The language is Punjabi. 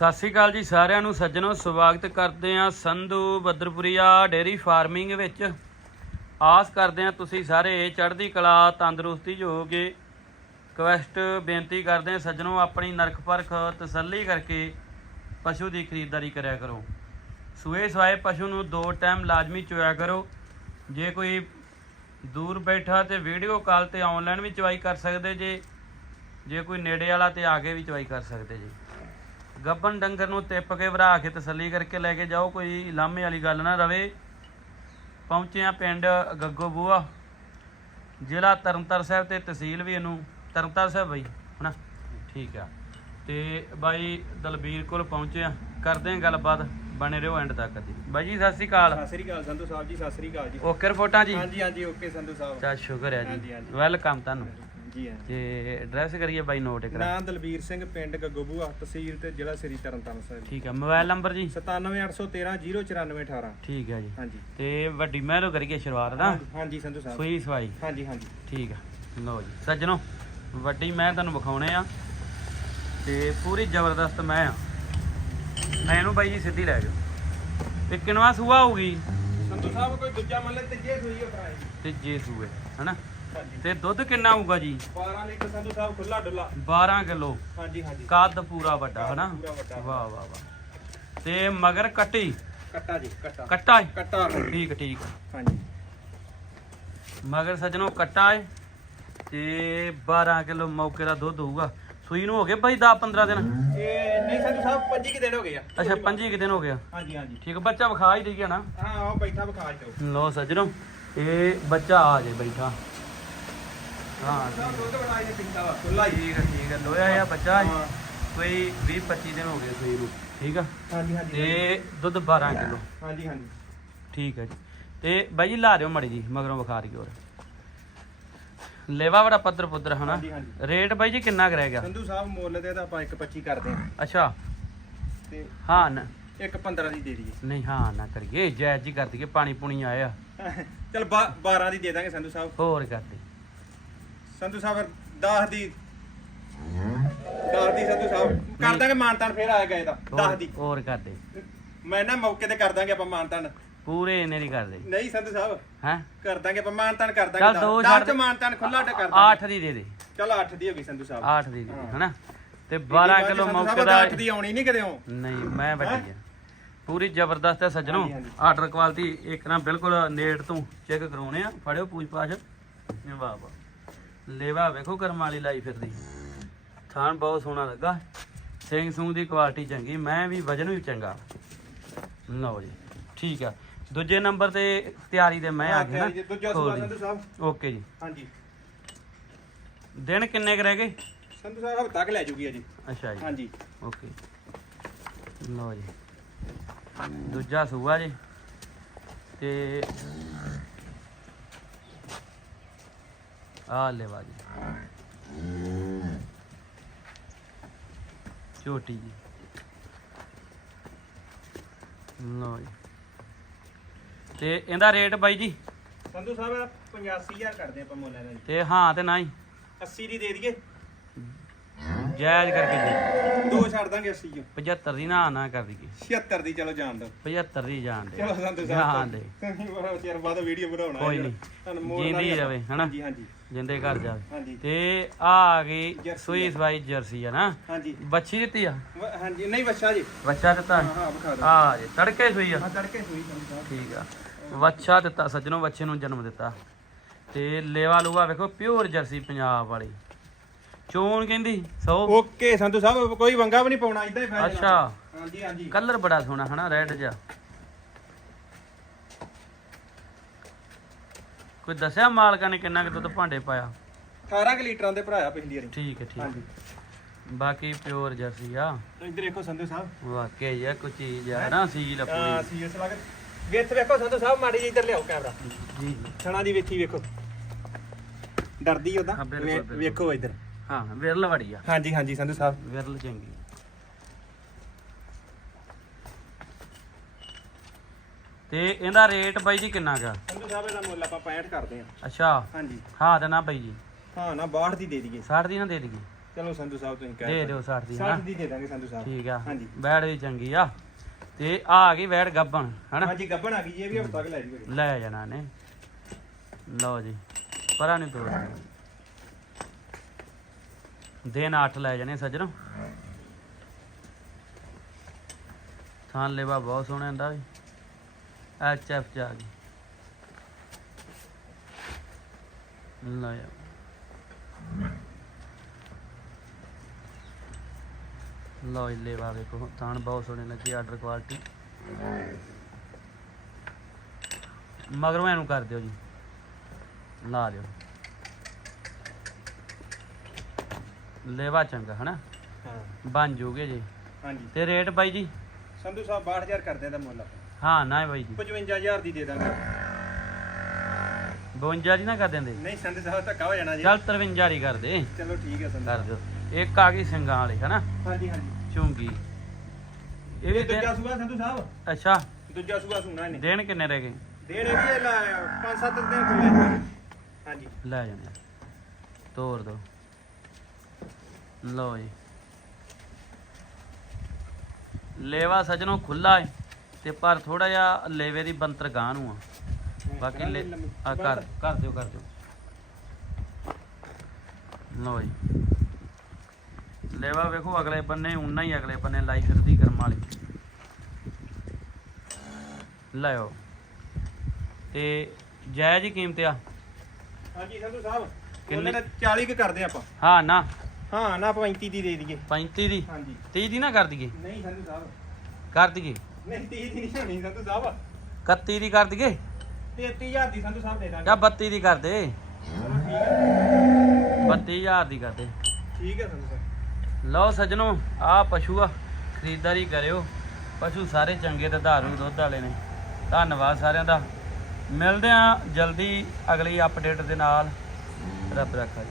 ਸਤਿ ਸ਼੍ਰੀ ਅਕਾਲ ਜੀ ਸਾਰਿਆਂ ਨੂੰ, ਸੱਜਣੋ, ਸਵਾਗਤ ਕਰਦੇ ਆ ਸੰਧੂ ਬੱਦਰਪੁਰੀਆ ਡੇਰੀ ਫਾਰਮਿੰਗ ਵਿੱਚ। ਆਸ ਕਰਦੇ ਆ ਤੁਸੀਂ ਸਾਰੇ ਚੜ੍ਹਦੀ ਕਲਾ, ਤੰਦਰੁਸਤੀ 'ਚ ਹੋਗੇ ਕੁਐਸਟ ਬੇਨਤੀ ਕਰਦੇ ਆ ਸੱਜਣੋ, ਆਪਣੀ ਨਰਖ ਪਰਖ ਤਸੱਲੀ ਕਰਕੇ ਪਸ਼ੂ ਦੀ ਖਰੀਦਦਾਰੀ ਕਰਿਆ ਕਰੋ। ਸੂਏ ਸਵਾਏ ਪਸ਼ੂ ਨੂੰ ਦੋ ਟਾਈਮ ਲਾਜ਼ਮੀ ਚੋਇਆ ਕਰੋ। ਜੇ ਕੋਈ ਦੂਰ ਬੈਠਾ ਤੇ ਵੀਡੀਓ ਕਾਲ ਤੇ ਆਨਲਾਈਨ ਵੀ ਚਵਾਈ ਕਰ ਸਕਦੇ ਜੇ। ਜੇ ਕੋਈ ਨੇੜੇ ਵਾਲਾ ਤੇ ਆ ਕੇ ਵੀ ਚਵਾਈ ਕਰ ਸਕਦੇ ਜੀ। ਗੱਬਨ ਡੰਗਰ ਨੂੰ ਤਿੱਪ ਕੇ ਭਰਾ ਕੇ ਤਸੱਲੀ ਕਰਕੇ ਲੈ ਕੇ ਜਾਓ ਕੋਈ ਲਾਮੇ ਵਾਲੀ ਗੱਲ ਨਾ ਰਵੇ। ਪਹੁੰਚੇ ਆ ਪਿੰਡ ਗੱਗੋ ਬੂਆ। ਜ਼ਿਲ੍ਹਾ ਤਰਨਤਾਰਨ ਸਾਹਿਬ ਤੇ ਤਹਿਸੀਲ ਵੀ ਇਹਨੂੰ। ਤਰਨਤਾਰਨ ਸਾਹਿਬ ਬਈ ਹਨਾ ਠੀਕ ਆ। ਤੇ ਬਾਈ ਦਲਬੀਰ ਕੋਲ ਪਹੁੰਚੇ ਆ ਕਰਦੇ ਆ ਗੱਲਬਾਤ ਬਣੇ ਰਹੋ ਐਂਡ ਤੱਕ ਦੀ ਬਾਈ ਜੀ ਸਤਿ ਸ਼੍ਰੀ ਅਕਾਲ। ਸਤਿ ਸ੍ਰੀ ਅਕਾਲ ਸੰਧੂ ਸਾਹਿਬ ਜੀ ਸਤਿ ਸ੍ਰੀ ਅਕਾਲ ਜੀ। ਓਕੇ ਰਿਪੋਰਟਾਂ ਜੀ? ਹਾਂਜੀ ਹਾਂਜੀ ਓਕੇ ਸੰਧੂ ਸਾਹਿਬ। ਚਾ ਸ਼ੁਕਰ ਹੈ ਜੀ। ਵੈਲਕਮ ਤੁਹਾਨੂੰ। ਜੀ ਹਾਂ ਤੇ ਐਡਰੈਸ ਕਰੀਏ ਬਾਈ ਨੋਟ ਕਰਾ ਨਾਮ ਦਲਬੀਰ ਸਿੰਘ ਪਿੰਡ ਗੱਗੋਬੂਆ ਤਹਿਸੀਲ ਤੇ ਜ਼ਿਲ੍ਹਾ ਸ੍ਰੀ ਤਰਨਤਾਰਨ ਸਾਹਿਬ। ਠੀਕ ਆ ਮੋਬਾਈਲ ਨੰਬਰ ਜੀ? 97813 ਠੀਕ ਹੈ ਜੀ। ਹਾਂਜੀ। ਤੇ ਵੱਡੀ ਮਹਿਰੋ ਕਰੀਏ ਸ਼ੁਰੂਆਤ ਨਾ? ਹਾਂਜੀ ਸੰਧੂ ਸਾਹਿਬ। ਸੂਈ ਸਵਾਈ। ਹਾਂਜੀ ਹਾਂਜੀ। ਠੀਕ ਆ ਲਓ ਜੀ ਸੱਜਣੋ ਵੱਡੀ ਮੈਂ ਤੁਹਾਨੂੰ ਵਿਖਾਉਣੇ ਆ। ਤੇ ਪੂਰੀ ਜ਼ਬਰਦਸਤ ਮੈਂ ਆ। ਮੈਂ ਇਹਨੂੰ ਬਾਈ ਜੀ ਸਿੱਧੀ ਲੈ ਜਾਓ। ਤੇ ਕਿਨਵਾ ਸੂਆ ਹੋਊਗੀ? ਸੰਧੂ ਸਾਹਿਬ ਕੋਈ ਦੂਜਾ ਮੰਨ ਲੈ ਤੀਜੇ ਸੂਈ ਹੈ ਭਰਾ ਜੀ। ਤੇ ਜੇ ਸੂਏ ਹਨਾ? ਹਾਂਜੀ ਤੇ ਦੁੱਧ ਕਿੰਨਾ ਹੋਊਗਾ ਜੀ? 12 ਲੀਟਰ ਸੰਧੂ ਸਾਹਿਬ ਖੁੱਲਾ ਡੁੱਲਾ 12 ਕਿਲੋ। ਹਾਂਜੀ ਹਾਂਜੀ। ਕੱਦ ਪੂਰਾ ਵੱਡਾ ਹਨਾ? ਪੂਰਾ ਵੱਡਾ। ਵਾਹ ਵਾਹ ਵਾਹ। ਤੇ ਮਗਰ ਕੱਟੀ? ਕੱਟਾ ਜੀ ਕੱਟਾ। ਕੱਟਾ ਏ? ਕੱਟਾ ਠੀਕ ਠੀਕ। ਹਾਂਜੀ। ਮਗਰ ਸੱਜਣੋ ਕੱਟਾ ਏ। ਤੇ 12 ਕਿਲੋ ਮੌਕੇ ਦਾ ਦੁੱਧ ਹੋਊਗਾ। ਸੂਈ ਨੂੰ ਹੋ ਗਏ ਭਾਈ 10 15 ਦਿਨ? ਇਹ ਨਹੀਂ ਸੰਧੂ ਸਾਹਿਬ 25 ਕਿ ਦਿਨ ਹੋ ਗਏ ਆ। ਅੱਛਾ 25 ਦਿਨ ਹੋ ਗਿਆ ਹਾਂਜੀ ਹਾਂਜੀ। ਠੀਕ ਆ, ਬੱਚਾ ਵਿਖਾ ਹੀ ਦਈਏ ਨਾ। ਹਾਂ ਆਓ ਬੈਠਾ ਵਿਖਾ ਦਿਓ। ਲੋ ਸੱਜਣੋ ਇਹ ਬੱਚਾ ਆ ਜੇ ਬੈਠਾ। ਹਾਂ ਦੁੱਧ ਬਣਾ ਕੇ ਪੀਂਦਾ ਵਾ ਖੁੱਲਾ ਹੀ ਠੀਕ ਹੈ ਠੀਕ ਹੈ ਲੋਇਆ ਆ ਬੱਚਾ ਹਾਂ। ਕੋਈ 20 25 ਦਿਨ ਹੋ ਗਏ ਸੂਈ ਨੂੰ ਠੀਕ ਆ ਹਾਂਜੀ ਹਾਂਜੀ। ਤੇ ਦੁੱਧ 12 ਕਿਲੋ। ਹਾਂਜੀ ਹਾਂਜੀ। ਠੀਕ ਹੈ ਜੀ। ਤੇ ਬਾਈ ਜੀ ਲਾ ਦਿਓ ਮੜੀ ਜੀ ਮਗਰੋਂ ਵਿਖਾ ਰਹੀ ਹੋਰ। ਲੇਵਾ ਬੜਾ ਪੱਧਰ ਪੁੱਧਰ ਹਨਾ? ਹਾਂਜੀ, ਹਾਂਜੀ। ਰੇਟ ਬਾਈ ਜੀ ਕਿੰਨਾ ਕੁ ਰਹਿ ਗਿਆ? ਸੰਧੂ ਸਾਹਿਬ ਮੁੱਲ ਦੇ ਤਾਂ ਆਪਾਂ 1.25 ਕਰਦੇ ਹਾਂ। ਅੱਛਾ। ਤੇ ਹਾਂ ਨਾ। 1.15 ਦੀ ਦੇ ਦਈਏ। ਨਹੀਂ ਹਾਂ ਨਾ ਕਰੀਏ। ਜਾਇਜ਼ ਜੀ ਕਰ ਦਈਏ ਪਾਣੀ ਪੁਣੀ ਆਇਆ। ਚਲ 12 ਦੀ ਦੇ ਦਾਂਗੇ ਸੰਧੂ ਸਾਹਿਬ। ਹੋਰ ਕਰ ਦੇ ਸੰਧੂ ਸਾਹਿਬ 10 ਦੀ। 10 ਦੀ ਸੰਧੂ ਸਾਹਿਬ। ਕਰ ਦਾਂਗੇ ਮਾਨਤਾਨ ਫੇਰ ਆ ਗਏ ਦਾ 10 ਦੀ। ਹੋਰ ਕਰ ਦੇ। ਮੈਂ ਨਾ ਮੌਕੇ ਤੇ ਕਰ ਦਾਂਗੇ ਆਪਾਂ ਮਾਨਤਾਨ। ਪੂਰੇ ਇਹਨੇ ਦੀ ਕਰ ਦੇ। ਨਹੀਂ ਸੰਧੂ ਸਾਹਿਬ। ਹੈ? ਕਰ ਦਾਂਗੇ ਆਪਾਂ ਮਾਨਤਾਨ ਕਰ ਚੱਲ ਦਾਂਗੇ ਦੋ 10 ਛੱਡ ਚ ਮਾਨਤਾਨ ਖੁੱਲਾ ਟ ਕਰ 8 ਦਾਂਗੇ। ਦੀ ਦੇ ਦੇ। ਚਲ 8 ਦੀ ਹੋ ਗਈ ਸੰਧੂ ਸਾਹਿਬ। 8 ਦੀ ਦੇ ਦੇ ਹਾਂ। ਹਨਾ? ਤੇ 12 ਕਿਲੋ ਮੌਕੇ ਦਾ 8 ਦੀ ਆਉਣੀ ਨਹੀਂ ਕਿਤੇ ਨਹੀਂ ਮੈਂ ਵੱਡੀ ਆ। ਪੂਰੀ ਜ਼ਬਰਦਸਤ ਹੈ ਸੱਜਣੋ। ਆਰਡਰ ਕੁਆਲਿਟੀ ਇੱਕ ਨਾ ਬਿਲਕੁਲ ਨੇੜ ਤੋਂ ਚੈੱਕ ਕਰਾਉਣੇ ਆ। ਫੜਿਓ ਪੂਛ ਪਾਛ ਇਹ ਵਾਹ ਵਾਹ ਲੇਵਾ ਵੇਖੋ ਕਰਮ ਵਾਲੀ ਲਾਈ ਫਿਰਦੀ। ਥਾਨ ਬਹੁਤ ਸੋਹਣਾ ਲੱਗਾ। ਸਿੰਘ ਸੂੰ ਦੀ ਕੁਆਲਿਟੀ ਚੰਗੀ ਮੈਂ ਵੀ ਵਜਨ ਵੀ ਚੰਗਾ। ਲਓ ਜੀ ਠੀਕ ਆ। ਦੂਜੇ ਨੰਬਰ ਤੇ ਤਿਆਰੀ ਦੇ ਮੈਂ ਆ ਗਿਆ ਦੂਜਾ ਨਾ ਸੂਆ ਸੰਧੂ ਸਾਹਿਬ। ਓਕੇ ਜੀ। ਹਾਂਜੀ। ਦਿਨ ਕਿੰਨੇ ਕੁ ਰਹਿ ਗਏ? ਸੰਧੂ ਸਾਹਿਬ ਹਫ਼ਤਾ ਤੱਕ ਲੈ ਜੂਗੀ ਅਜੀ। ਅੱਛਾ ਜੀ। ਹਾਂਜੀ। ਓਕੇ। ਲਓ ਜੀ। ਦੂਜਾ ਸੂਆ ਜੀ। ਤੇ ਆ ਲੈਵਾ ਜੀ। ਛੋਟੀ ਜੀ। ਲਓ ਜੀ। ਤੇ ਇਹਦਾ ਰੇਟ ਬਾਈ ਜੀ? ਸੰਧੂ ਸਾਹਿਬ ਇਹਦਾ 85000 ਕਰਦੇ ਆਪਾਂ ਮੁੱਲ ਇਹਦਾ ਜੀ। ਤੇ ਹਾਂ ਤੇ ਨਾ ਹੀ 80 ਦੀ ਦੇ ਦਈਏ। ਜਾਇਜ਼ ਕਰਕੇ ਜੀ ਦੋ ਛੱਡ ਦਾਂਗੇ 80 ਚ 75 ਦੀ ਨਾ ਨਾ ਕਰ ਦਈਏ। 76 ਦੀ ਚਲੋ ਜਾਣ ਦੋ 75 ਦੀ ਜਾਣ ਦੇ ਚਲੋ ਸੰਧੂ ਜਾਣ ਸਾਹਿਬ ਦੇ ਤੁਸੀਂ ਬੜਾ ਚਿਰ ਬਾਅਦ ਵੀਡੀਓ ਬਣਾਉਣਾ ਕੋਈ ਯਾਰ। ਨਹੀਂ। ਤੁਹਾਨੂੰ ਮੋੜ ਜਿੰਦੀ ਲਾਂਗੇ ਰਵੇ, ਹਨਾ? ਹਾਂਜੀ ਹਾਂਜੀ। ਜਿੰਦੇ ਘਰ ਜਾਵੇ। ਹਾਂਜੀ। ਤੇ ਆ ਆ ਗਈ ਜਰਸੀ ਸੂਈ ਆ। ਸਵਾਈ ਜਰਸੀ ਆ ਨਾ। ਹਾਂਜੀ। ਬੱਚੀ ਦਿੱਤੀ ਆ? ਵ- ਹਾਂਜੀ ਨਹੀਂ ਬੱਚਾ ਜੀ। ਬੱਚਾ ਦਿੱਤਾ? ਹਾਂ ਹਾਂ ਵਿਖਾ ਦਿਓ। ਆ ਜੀ ਤੜਕੇ ਸੂਈ ਆ। ਹਾਂ ਤੜਕੇ ਸੂਈ ਸੰਧੂ ਸਾਹਿਬ ਠੀਕ ਆ। ਬੱਚਾ ਦਿੱਤਾ ਸੱਜਣੋ ਬੱਚੇ ਨੂੰ ਜਨਮ ਦਿੱਤਾ। ਤੇ ਲੇਵਾ ਲੂਆ ਵੇਖੋ ਪਿਓਰ ਜਰਸੀ ਪੰਜਾਬ ਵਾਲੀ। ਚੋਣ ਕਹਿੰਦੀ 100 ਓਕੇ ਸੰਧੂ ਸਾਹਿਬ ਕੋਈ ਵੰਗਾ ਵੀ ਨਹੀਂ ਪਾਉਣਾ ਇਦਾਂ ਹੀ ਫੈਲ ਅੱਛਾ। ਹਾਂਜੀ ਹਾਂਜੀ। ਕਲਰ ਬੜਾ ਸੋਹਣਾ ਹਨਾ ਰੈੱਡ ਜਿਹਾ। ਕੋਈ ਦੱਸਿਆ ਮਾਲਕਾਂ ਨੇ ਕਿੰਨਾ ਕੁ ਦੁੱਧ ਭਾਂਡੇ ਪਾਇਆ? 18 ਕਿ ਲੀਟਰਾਂ ਦੇ ਭਰਾਇਆ ਪਿਛਲੀ ਵਾਰੀ ਠੀਕ ਹੈ ਠੀਕ ਹਾਂਜੀ। ਬਾਕੀ ਪਿਓਰ ਜਰਸੀ ਆ। ਇੱਧਰ ਦੇਖੋ ਸੰਧੂ ਸਾਹਿਬ। ਵਾਕਿਆ ਯਾ ਕੋਈ ਚੀਜ਼ ਆ ਨਾ ਸੀਲ ਆ ਹਾਂ ਪੂਰੀ ਸੀਰੀਅਸ ਲੱਗ ਵਿੱਚ ਵੇਖੋ ਸੰਧੂ ਸਾਹਿਬ ਮਾੜੀ ਜਿਹੀ ਇੱਧਰ ਲਿਆਓ ਕੈਮਰਾ। ਜੀ। ਛਣਾ ਦੀ ਵੇਖੀ ਵੇਖੋ। ਡਰਦੀ ਉਹਦਾ। ਹਾਂ, ਬਿਲਕੁਲ, ਵੇ- ਬਿਲਕੁਲ। ਵੇਖੋ ਇੱਧਰ। ਹਾਂ ਵਿਰਲ ਵੜੀ ਆ। ਹਾਂਜੀ ਹਾਂਜੀ ਸੰਧੂ ਸਾਹਿਬ। ਵਿਰਲ ਚੰਗੀ ਤੇ ਇਹਦਾ ਰੇਟ ਬਾਈ ਜੀ ਕਿੰਨਾ ਗਾ ਸੰਧੂ ਸਾਹਿਬ ਇਹਦਾ ਮੁੱਲ ਆਪਾਂ 65 ਕਰਦੇ ਹਾਂ। ਅੱਛਾ। ਹਾਂਜੀ। ਹਾਂ ਤੇ ਨਾ ਬਾਈ ਜੀ। ਹਾਂ ਨਾ 62 ਦੀ ਦੇ ਦਈਏ। 60 ਦੀ ਨਾ ਦੇ ਦਈਏ। ਚਲੋ ਸੰਧੂ ਸਾਹਿਬ ਤੁਸੀਂ ਕਹਿ ਦੇ ਦਿਓ 60 ਦੀ ਹਨਾ? 60 ਦੀ ਦੇ ਦਾਂਗੇ ਸੰਧੂ ਸਾਹਿਬ। ਠੀਕ ਆ। ਹਾਂਜੀ। ਵੈੜ ਵੀ ਚੰਗੀ ਆ। ਤੇ ਆ ਆ ਗਈ ਵੈੜ ਗੱਬਣ ਹਨਾ? ਹਾਂਜੀ ਗੱਬਣ ਆ ਗਈ ਜੀ ਇਹ ਵੀ ਹਫਤਾ ਕੁ ਲੈ ਜੂਗੀ ਲੈ ਜਾਣਾ ਨੇ। ਲਓ ਜੀ ਪਰਾਂ ਨਹੀਂ ਤੋੜ। ਦਿਨ 8 ਲੈ ਜਾਣੇ ਸੱਜਣ। ਥਾਂ ਲੇਵਾ ਬਹੁਤ ਸੋਹਣਾ ਹੁੰਦਾ ਜੀ ਐਚ ਐਫ ਚ ਆ ਗਈ। ਲਓ ਯਾ ਲਓ ਜੀ ਲੇਵਾ ਵੇਖੋ ਥਾਣ ਬਹੁਤ ਸੋਹਣੇ ਲੱਗੇ ਆਰਡਰ ਕੁਆਲਿਟੀ ਮਗਰੋਂ ਇਹਨੂੰ ਕਰ ਦਿਓ ਜੀ। ਲਾ ਦਿਓ। ਲੇਵਾ ਚੰਗਾ ਹਨਾ? ਹਾਂ। ਬਣ ਜੂਗੇ ਜੀ। ਹਾਂਜੀ। ਤੇ ਰੇਟ ਬਾਈ ਜੀ? ਸੰਧੂ ਸਾਹਿਬ 62000 ਕਰਦੇ ਦਾ ਮੁੱਲ ਹਾਂ ਨਾ ਬਾਈ ਜੀ। 55000 ਦੀ ਦੇ ਦਾਂਗੇ। 52 ਜੀ ਨਾ ਕਰ ਦਿੰਦੇ। ਨਹੀਂ ਸੰਧੂ ਸਾਹਿਬ ਧੱਕਾ ਹੋ ਜਾਣਾ ਜੀ। ਚੱਲ 53 ਹੀ ਕਰ ਦੇ। ਚਲੋ ਠੀਕ ਹੈ ਸੰਧੂ ਕਰ ਦਿਓ। ਇੱਕ ਆ ਗਈ ਸਿੰਘਾਂ ਵਾਲੀ ਹਨਾ? ਹਾਂਜੀ ਹਾਂਜੀ। ਚੁੰਗੀ। ਇਹ ਵੀ ਦੂਜਾ ਸੂਆ ਸੰਧੂ ਸਾਹਿਬ? ਅੱਛਾ। ਦੂਜਾ ਸੂਆ ਸੁਣਾ ਇਹਨੇ। ਦਿਨ ਕਿੰਨੇ ਰਹਿ ਗਏ? ਦੇਣੇ ਵੀ ਇਹ ਲਾ- ਪੰਜ ਸੱਤ ਦਿਨ ਖੁੱਲੇ ਹਾਂਜੀ। ਲੈ ਜਾਣੇ ਤੋੜ ਦੋ। ਲਓ ਜੀ। ਲੇਵਾ ਸਜਣੋ ਖੁੱਲਾ ਹੈ ਤੇ ਪਰ ਥੋੜਾ ਜਿਹਾ ਲੇਵੇ ਦੀ ਬੰਤਰ ਗਾਂ ਨੂੰ ਆ। ਬਾਕੀ ਲੈ ਆ ਕਰ ਕਰ ਦਿਓ ਕਰ ਦਿਓ। ਲਓ ਜੀ। ਲੇਵਾ ਵੇਖੋ ਅਗਲੇ ਬੰਨੇ ਉਨਾ ਹੀ ਅਗਲੇ ਬੰਨੇ ਲਾਈ ਫਿਰਦੀ ਕਰਮ ਵਾਲੀ। ਲਿਓ। ਤੇ ਜਾਇਜ਼ ਕੀਮਤ ਆ। ਹਾਂਜੀ ਸੰਧੂ ਸਾਹਿਬ ਕਿੰਨੇ? ਕਿੰਨੇ 40 ਕੁ ਕਰਦੇ ਆਪਾਂ। ਹਾਂ ਨਾ। ਹਾਂ ਨਾ 35 ਦੀ ਦੇ ਦਈਏ। 35 ਦੀ? ਹਾਂਜੀ। 30 ਦੀ ਨਾ ਕਰ ਦਈਏ? ਨਹੀਂ ਸੰਧੂ ਸਾਹਿਬ। ਕਰ ਦਈਏ। ਨਹੀਂ 30 ਦੀ ਨਹੀਂ ਹੋਣੀ ਸੰਧੂ ਸਾਹਿਬ। 31 ਦੀ ਕਰ ਦਈਏ? 33000 ਦੀ ਸੰਧੂ ਸਾਹਿਬ ਦੇ ਦਾਂਗੇ। ਜਾਂ 32 ਦੀ ਕਰ ਦੇ। ਚਲੋ ਠੀਕ ਹੈ। 32000 ਦੀ ਕਰ ਦੇ। ਠੀਕ ਹੈ ਸੰਧੂ ਸਾਹਿਬ। ਲਓ ਸੱਜਣੋ ਆ ਪਸ਼ੂ ਆ ਖਰੀਦਦਾਰੀ ਕਰਿਓ। ਪਸ਼ੂ ਸਾਰੇ ਚੰਗੇ ਤੇ ਧਾਰੂ ਦੁੱਧ ਵਾਲੇ ਨੇ। ਧੰਨਵਾਦ ਸਾਰਿਆਂ ਦਾ। ਮਿਲਦੇ ਆ ਜਲਦੀ ਅਗਲੀ ਅਪਡੇਟ ਦੇ ਨਾਲ। ਰੱਬ ਰੱਖਾ ਜੀ।